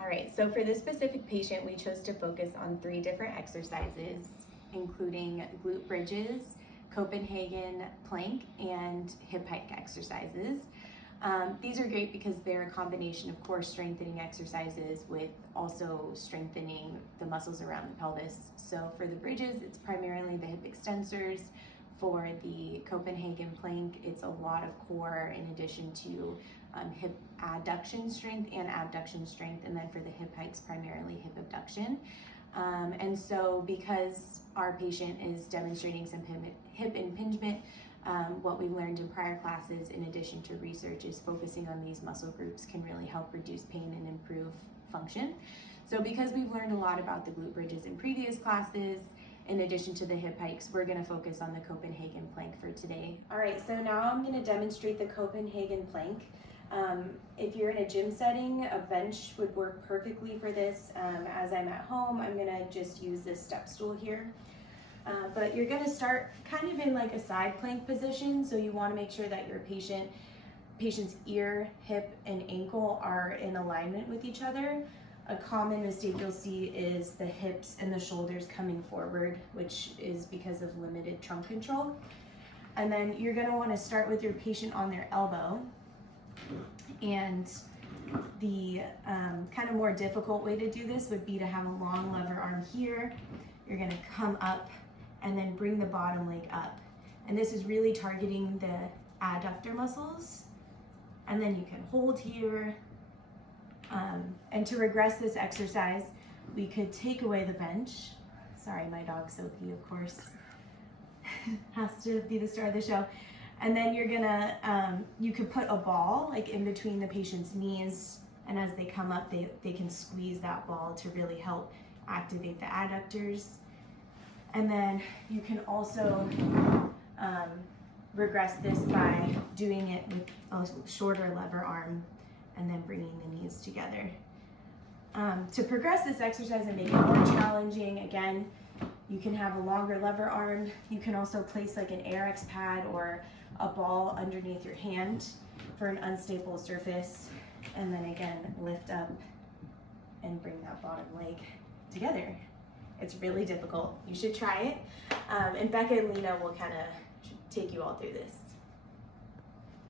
All right, so for this specific patient, we chose to focus on 3 different exercises, including glute bridges, Copenhagen Plank, and hip hike exercises. These are great because they're a combination of core strengthening exercises with also strengthening the muscles around the pelvis. So for the bridges, it's primarily the hip extensors. For the Copenhagen Plank, it's a lot of core in addition to hip adduction strength and abduction strength. And then for the hip hikes, primarily hip abduction. And so because our patient is demonstrating some hip impingement, what we learned in prior classes, in addition to research, is focusing on these muscle groups can really help reduce pain and improve function. So because we've learned a lot about the glute bridges in previous classes, in addition to the hip hikes, we're going to focus on the Copenhagen Plank for today. All right, so now I'm going to demonstrate the Copenhagen Plank. If you're in a gym setting, a bench would work perfectly for this. As I'm at home, I'm going to just use this step stool here. But you're going to start kind of in like a side plank position, so you want to make sure that your patient's ear, hip, and ankle are in alignment with each other. A common mistake you'll see is the hips and the shoulders coming forward, which is because of limited trunk control. And then you're going to want to start with your patient on their elbow. And the kind of more difficult way to do this would be to have a long lever arm here. You're going to come up and then bring the bottom leg up. And this is really targeting the adductor muscles. And then you can hold here. And to regress this exercise, we could take away the bench. Sorry, my dog Sophie, of course, has to be the star of the show. And then you're gonna, you could put a ball like in between the patient's knees, and as they come up, they can squeeze that ball to really help activate the adductors. And then you can also regress this by doing it with a shorter lever arm and then bringing the knees together. To progress this exercise and make it more challenging, again, you can have a longer lever arm. You can also place like an ARX pad or a ball underneath your hand for an unstable surface. And then again, lift up and bring that bottom leg together. It's really difficult. You should try it. And Becca and Lena will kind of take you all through this.